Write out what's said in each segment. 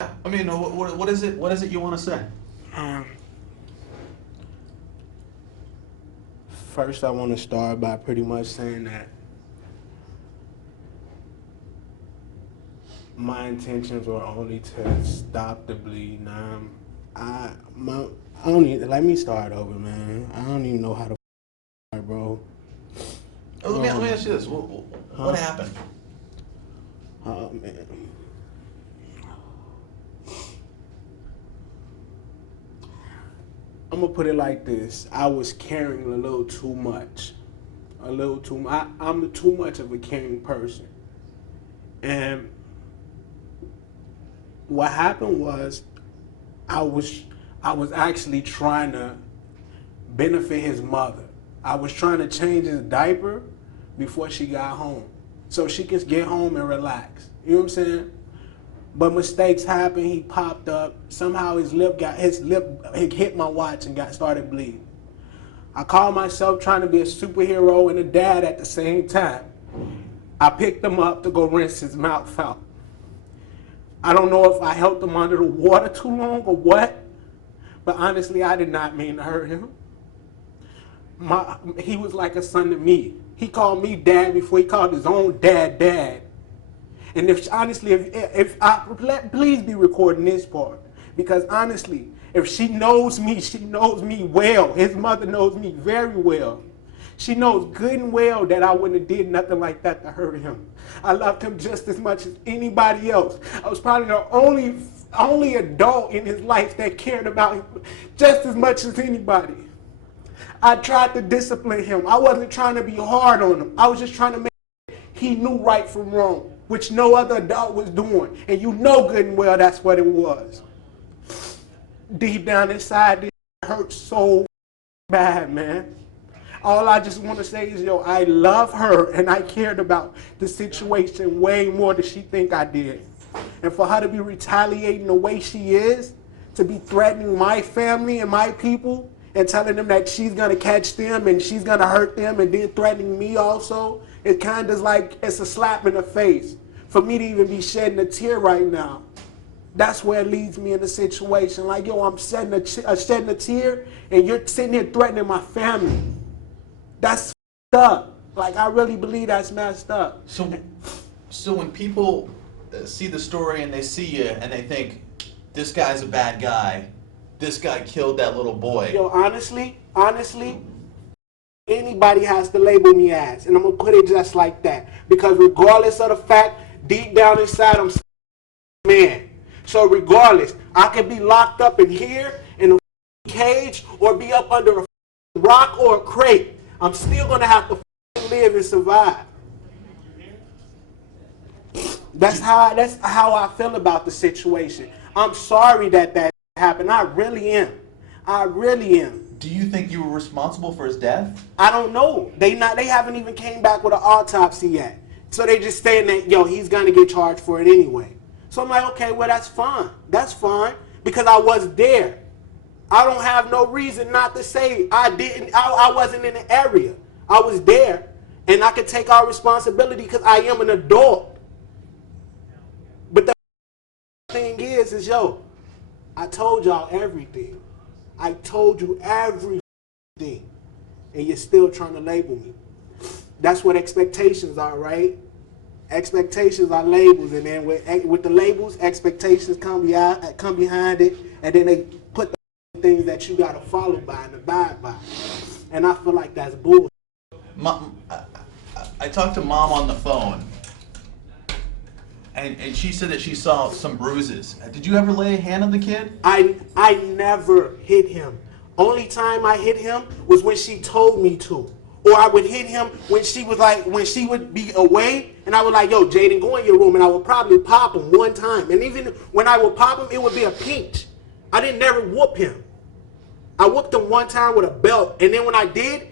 I mean, what is it? What is it you want to say? Um, First, I want to start by pretty much saying that my intentions were only to stop the bleeding. I my I don't even let me start over, man. I don't even know how to start, bro. Let me ask you this: what Huh? happened? Oh man. I'm gonna put it like this. I was caring a little too much. A little too much. I'm too much of a caring person. And what happened was I was I was actually trying to benefit his mother. I was trying to change his diaper before she got home. So she can get home and relax. You know what I'm saying? But mistakes happened. He popped up. Somehow his lip hit my watch and got started bleeding. I called myself trying to be a superhero and a dad at the same time. I picked him up to go rinse his mouth out. I don't know if I held him under the water too long or what, but honestly, I did not mean to hurt him. He was like a son to me. He called me dad before he called his own dad dad. And if honestly, if I please be recording this part, because honestly, if she knows me well. His mother knows me very well. She knows good and well that I wouldn't have did nothing like that to hurt him. I loved him just as much as anybody else. I was probably the only adult in his life that cared about him just as much as anybody. I tried to discipline him. I wasn't trying to be hard on him. I was just trying to make sure he knew right from wrong, which no other adult was doing. And you know good and well that's what it was. Deep down inside, this hurt so bad, man. All I just want to say is, yo, I love her and I cared about the situation way more than she think I did. And for her to be retaliating the way she is, to be threatening my family and my people and telling them that she's going to catch them and she's going to hurt them and then threatening me also, it kind of like it's a slap in the face. For me to even be shedding a tear right now, that's where it leads me in a situation like, yo, I'm shedding a tear and you're sitting here threatening my family. That's up. Like, I really believe that's messed up. So when people see the story and they see you and they think, this guy's a bad guy, this guy killed that little boy. Yo, honestly, anybody has to label me as, and I'm gonna put it just like that. Because regardless of the fact, deep down inside, I'm a man. So regardless, I could be locked up in here in a cage or be up under a rock or a crate. I'm still gonna have to live and survive. That's how I feel about the situation. I'm sorry that happened. I really am. I really am. Do you think you were responsible for his death? I don't know. They haven't even came back with an autopsy yet. So they just saying that, yo, he's gonna get charged for it anyway. So I'm like, okay, well, that's fine. That's fine because I was there. I don't have no reason not to say I wasn't in the area. I was there and I could take our responsibility because I am an adult. But the thing is yo, I told y'all everything. I told you everything. And you're still trying to label me. That's what expectations are, right? Expectations are labels, and then with the labels, expectations come behind it, and then they put the things that you gotta follow by and abide by. And I feel like that's bullshit. Mom, I talked to Mom on the phone, and she said that she saw some bruises. Did you ever lay a hand on the kid? I never hit him. Only time I hit him was when she told me to. Or I would hit him when she would be away, and I would like, yo, Jaden, go in your room, and I would probably pop him one time. And even when I would pop him, it would be a pinch. I didn't never whoop him. I whooped him one time with a belt, and then when I did,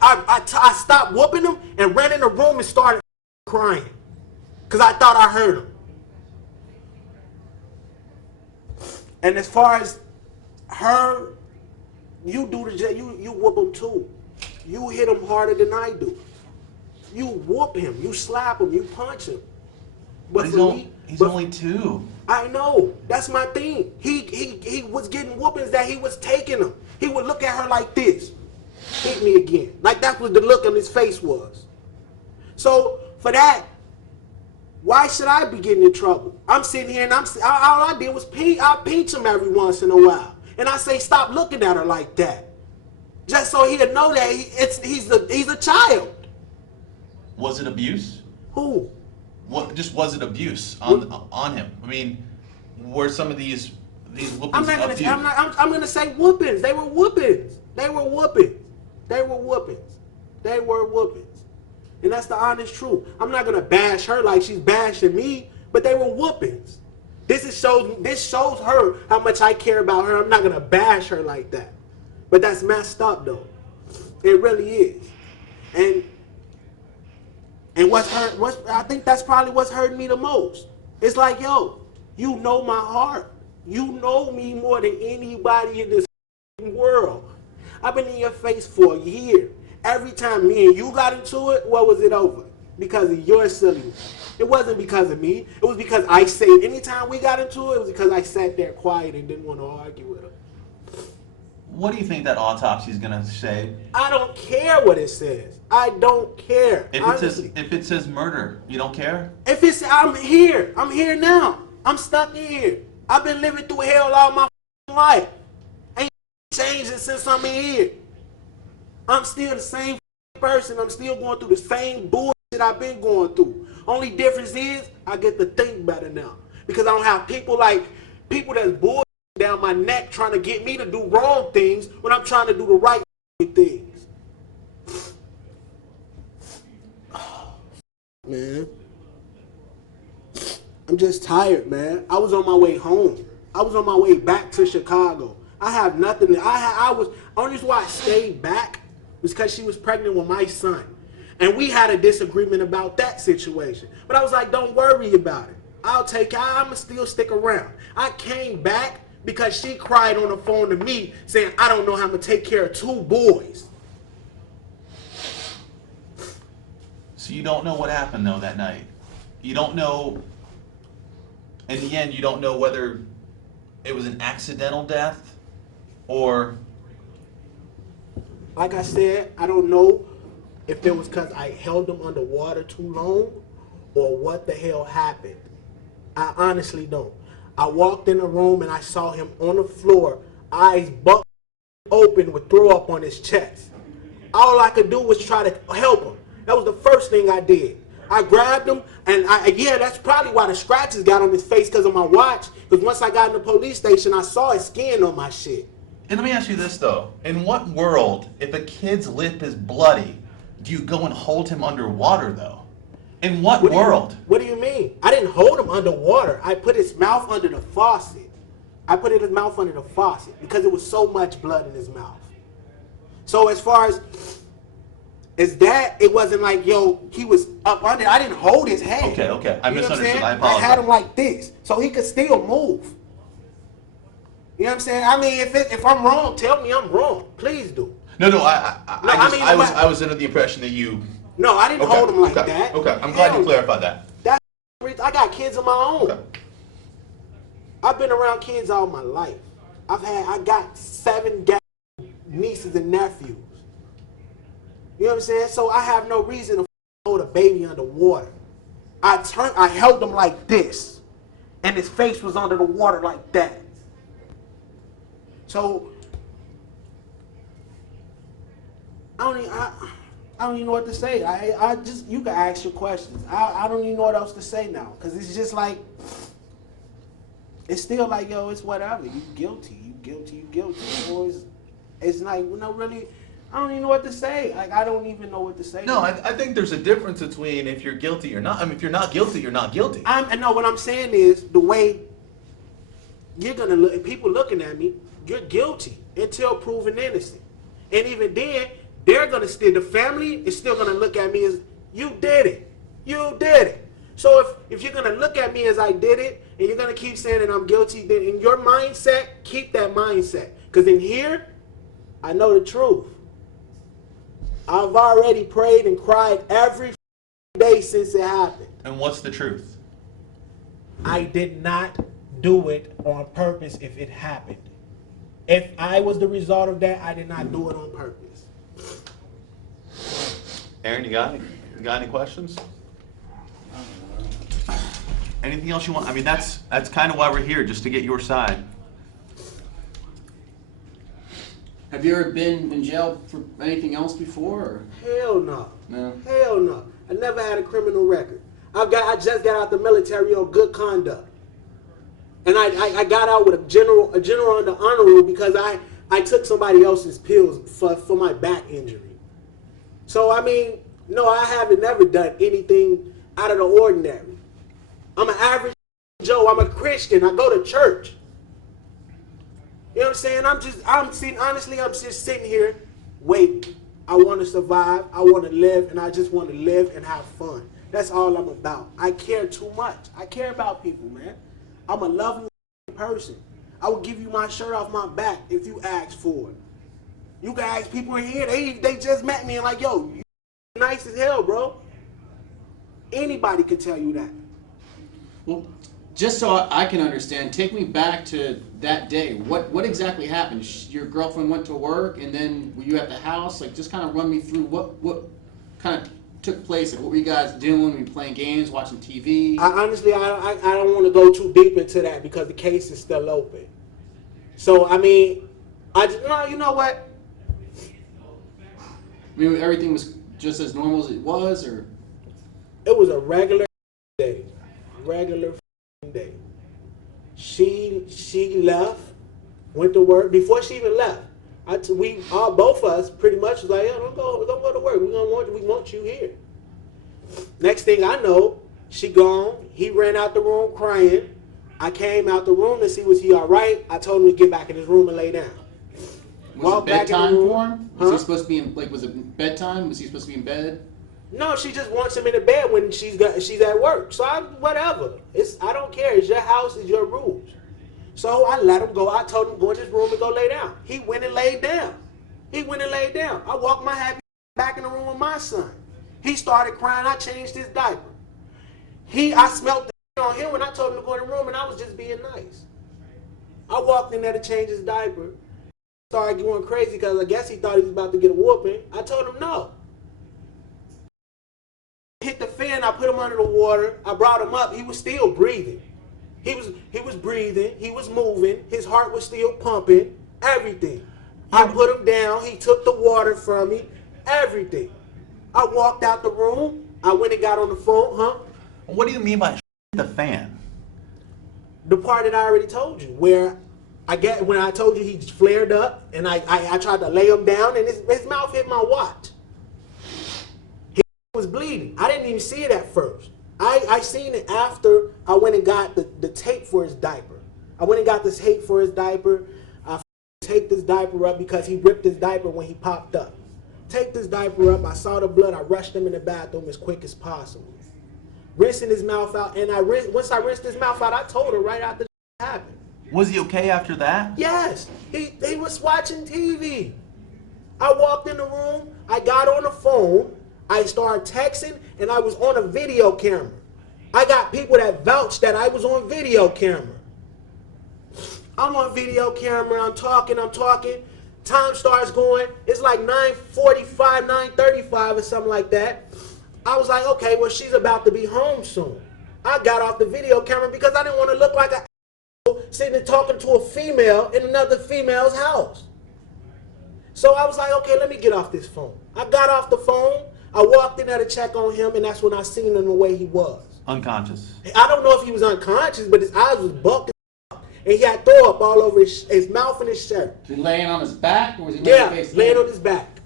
I stopped whooping him and ran in the room and started crying because I thought I heard him. And as far as her, you whoop him too. You hit him harder than I do. You whoop him, you slap him, you punch him. But he's only 2. I know. That's my thing. He was getting whoopings that he was taking them. He would look at her like this. Hit me again. Like that was the look on his face was. So for that, why should I be getting in trouble? I'm sitting here and all I did was I pinch him every once in a while. And I say, stop looking at her like that. Just so he'll know that he's a child. Was it abuse? Who? What? Just was it abuse on him? I mean, were some of these whoopings I'm abuse? gonna say whoopings. They were whoopings. They were whoopings. They were whoopings. They were whoopings. And that's the honest truth. I'm not gonna bash her like she's bashing me, but they were whoopings. This shows her how much I care about her. I'm not gonna bash her like that. But that's messed up though. It really is. And I think that's probably what's hurting me the most. It's like, yo, you know my heart. You know me more than anybody in this world. I've been in your face for a year. Every time me and you got into it, what was it over? Because of your silliness. It wasn't because of me. It was because I said, anytime we got into it, it was because I sat there quiet and didn't want to argue with her. What do you think that autopsy is gonna say? I don't care what it says. I don't care. If it says murder, you don't care? If it's, I'm here. I'm here now. I'm stuck in here. I've been living through hell all my life. Ain't changing since I'm in here. I'm still the same person. I'm still going through the same bullshit I've been going through. Only difference is I get to think better now. Because I don't have people that's bullshit down my neck trying to get me to do wrong things when I'm trying to do the right things. Man. I'm just tired, man. I was on my way home. I was on my way back to Chicago. I have nothing. Only reason why I stayed back was because she was pregnant with my son. And we had a disagreement about that situation. But I was like, don't worry about it. I'ma still stick around. I came back because she cried on the phone to me saying, I don't know how to take care of two boys. So you don't know what happened though that night. You don't know, in the end, you don't know whether it was an accidental death or... Like I said, I don't know if it was because I held him underwater too long or what the hell happened. I honestly don't. I walked in the room and I saw him on the floor, eyes buck open with throw up on his chest. All I could do was try to help him. That was the first thing I did. I grabbed him, and that's probably why the scratches got on his face because of my watch. Because once I got in the police station, I saw his skin on my shit. And let me ask you this though. In what world, if a kid's lip is bloody, do you go and hold him underwater though? In what world? What do you mean? I didn't hold him underwater. I put his mouth under the faucet. I put his mouth under the faucet because it was so much blood in his mouth. So as far as that, it wasn't like, yo, he was up under. I didn't hold his head. Okay. I misunderstood. I apologize. I had him like this, so he could still move. You know what I'm saying? I mean, if I'm wrong, tell me I'm wrong. Please do. No. I was under the impression that you. No, I didn't hold him like that. Okay, I'm glad you clarified that. I got kids of my own. Okay. I've been around kids all my life. I got 7 nieces and nephews. You know what I'm saying? So I have no reason to hold a baby underwater. I held him like this, and his face was under the water like that. So I don't even know what to say. You can ask your questions. I don't even know what else to say now, because it's just like, it's still like, yo, it's whatever. You guilty. It's like, really, I don't even know what to say. Like, I don't even know what to say. No, I think there's a difference between if you're guilty or not. I mean, if you're not guilty, you're not guilty. No, what I'm saying is the way you're gonna look, people looking at me, you're guilty until proven innocent. And even then, the family is still gonna look at me as, you did it. So if you're gonna look at me as I did it, and you're gonna keep saying that I'm guilty, then in your mindset, keep that mindset. Because in here, I know the truth. I've already prayed and cried every day since it happened. And what's the truth? I did not do it on purpose if it happened. If I was the result of that, I did not do it on purpose. Aaron, you got any questions? Anything else you want? I mean, that's kind of why we're here, just to get your side. Have you ever been in jail for anything else before? Or? Hell no. No. Hell no. I never had a criminal record. I just got out the military on good conduct. And I got out with a general on the honor roll because I took somebody else's pills for my back injury. So I mean, no, I haven't never done anything out of the ordinary. I'm an average Joe. I'm a Christian. I go to church. You know what I'm saying? I'm just sitting here waiting. I want to survive. I want to live, and I just want to live and have fun. That's all I'm about. I care too much. I care about people, man. I'm a loving person. I will give you my shirt off my back if you ask for it. You guys, people in here, they just met me and like, yo, you nice as hell, bro. Anybody could tell you that. Well, just so I can understand, take me back to that day. What exactly happened? Your girlfriend went to work, and then were you at the house? Like, just kind of run me through what kind of took place. Like, what were you guys doing? Were you playing games, watching TV? Honestly, I don't want to go too deep into that because the case is still open. So, I mean, you know what? I mean, everything was just as normal as it was, or? It was a regular day. Regular day. She left, went to work. Before she even left, both of us pretty much was like, "Yo, don't go to work. We want you here." Next thing I know, she gone. He ran out the room crying. I came out the room to see was he all right. I told him to get back in his room and lay down. Was it bedtime for him? Was he supposed to be in, was it bedtime? Was he supposed to be in bed? No, she just wants him in the bed when she's at work. So whatever. I don't care. It's your house. It's your rules. So I let him go. I told him go in his room and go lay down. He went and laid down. I walked my happy back in the room with my son. He started crying. I changed his diaper. I smelled the on him when I told him to go in the room, and I was just being nice. I walked in there to change his diaper. Started going crazy because I guess he thought he was about to get a whooping. I told him no. Hit the fan, I put him under the water, I brought him up, he was still breathing. He was breathing, he was moving, his heart was still pumping, everything. I put him down, he took the water from me, everything. I walked out the room, I went and got on the phone, What do you mean by the fan? The part that I already told you, where when I told you he flared up, and I tried to lay him down, and his mouth hit my watch. Was bleeding. I didn't even see it at first. I seen it after I went and got the tape for his diaper. I went and got this tape for his diaper. I taped this diaper up because he ripped his diaper when he popped up. Taped this diaper up. I saw the blood. I rushed him in the bathroom as quick as possible. Rinsing his mouth out. And once I rinsed his mouth out, I told her right after it happened. Was he okay after that? Yes. He was watching TV. I walked in the room. I got on the phone. I started texting, and I was on a video camera. I got people that vouched that I was on video camera. I'm on video camera, I'm talking. Time starts going. It's like 9:45, 9:35 or something like that. I was like, okay, well, she's about to be home soon. I got off the video camera because I didn't want to look like a sitting and talking to a female in another female's house. So I was like, okay, let me get off this phone. I got off the phone. I walked in there to check on him, and that's when I seen him the way he was. Unconscious. I don't know if he was unconscious, but his eyes was bucked, and he had throw up all over his mouth and his shirt. Was he laying on his back, or was he laying face down? Laying on his back.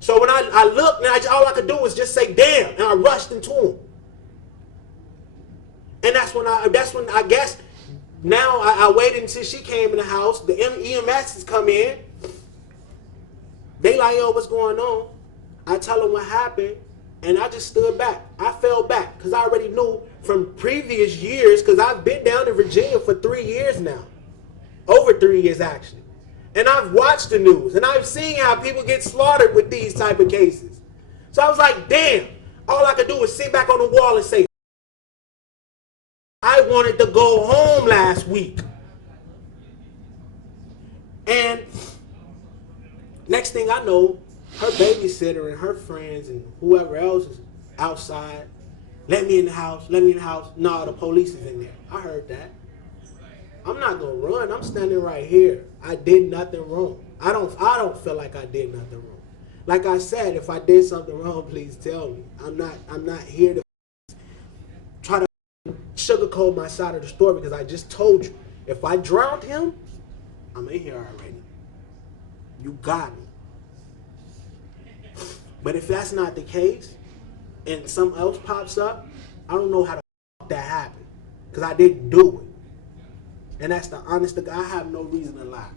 So when I looked, and all I could do was just say, damn, and I rushed into him. And that's when I guess, now I waited until she came in the house. The EMS has come in. They like, yo, what's going on? I tell them what happened, and I just stood back. I fell back because I already knew from previous years, because I've been down in Virginia for 3 years now. Over 3 years, actually. And I've watched the news, and I've seen how people get slaughtered with these type of cases. So I was like, damn, all I could do was sit back on the wall and say, I wanted to go home last week. And next thing I know, her babysitter and her friends and whoever else is outside. Let me in the house. Let me in the house. No, the police is in there. I heard that. I'm not gonna run. I'm standing right here. I did nothing wrong. I don't feel like I did nothing wrong. Like I said, if I did something wrong, please tell me. I'm not here to try to sugarcoat my side of the story, because I just told you, if I drowned him, I'm in here already. You got me. But if that's not the case, and something else pops up, I don't know how that happened, because I didn't do it. And that's the honest to God. I have no reason to lie.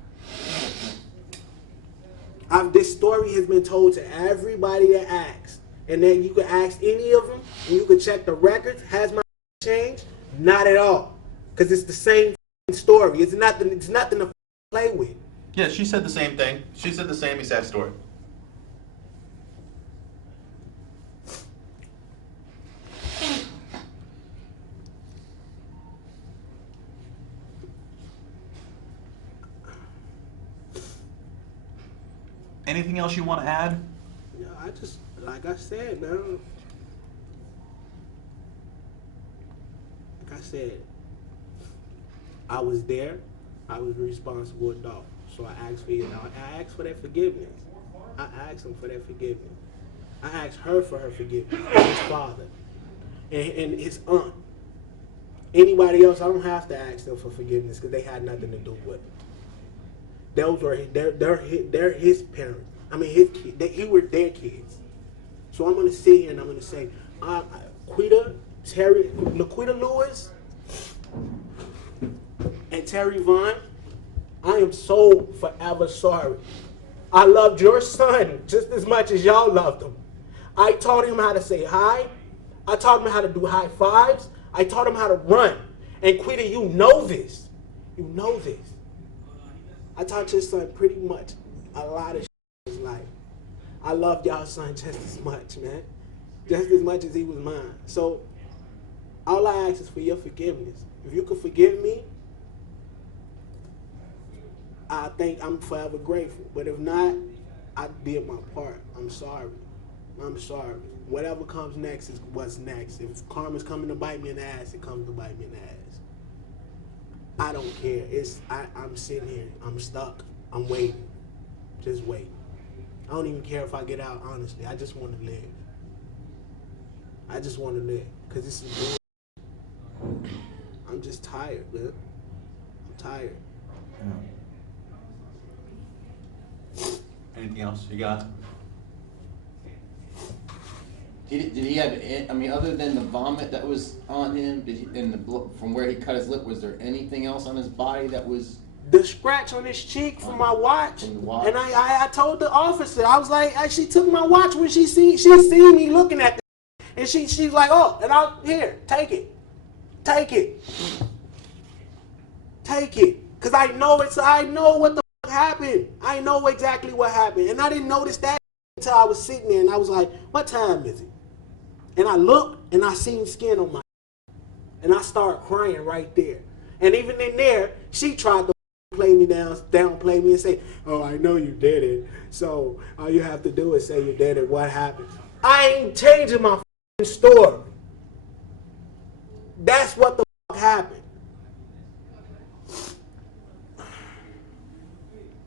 This story has been told to everybody that asks. And then you can ask any of them, and you can check the records. Has my changed? Not at all. Because it's the same story. It's nothing to play with. Yeah, she said the same thing. She said the same exact story. Anything else you want to add? Yeah, I just, like I said, man. Like I said, I was there. I was a responsible adult. So I asked for their forgiveness. I asked them for their forgiveness. I asked her for her forgiveness. And his father. And his aunt. Anybody else, I don't have to ask them for forgiveness, because they had nothing to do with it. Those were they're his parents. I mean, his kids. He were their kids. So I'm gonna sit here and I'm gonna say, Laquita Lewis, and Terry Vaughn, I am so forever sorry. I loved your son just as much as y'all loved him. I taught him how to say hi. I taught him how to do high fives. I taught him how to run. And Quita, you know this. You know this. I taught your son pretty much a lot of shit in his life. I loved y'all son just as much, man. Just as much as he was mine. So all I ask is for your forgiveness. If you could forgive me, I think I'm forever grateful. But if not, I did my part. I'm sorry. I'm sorry. Whatever comes next is what's next. If karma's coming to bite me in the ass, it comes to bite me in the ass. I don't care. I'm sitting here. I'm stuck. I'm waiting. Just waiting. I don't even care if I get out, honestly. I just want to live. I just want to live. Because this is good. I'm just tired, man. I'm tired. Yeah. Anything else you got? Did he have, I mean, other than the vomit that was on him, from where he cut his lip, was there anything else on his body that was? The scratch on his cheek from my watch. From the watch. And I told the officer, I was like, she took my watch when she seen me looking at it. And she's like, oh, and here, take it. Take it. Take it. Because I know what the fuck happened. I know exactly what happened. And I didn't notice that until I was sitting there and I was like, what time is it? And I looked and I seen skin on my, and I started crying right there. And even in there, she tried to play me downplay me and say, oh, I know you did it. So all you have to do is say you did it. What happened? I ain't changing my story. That's what the fuck happened.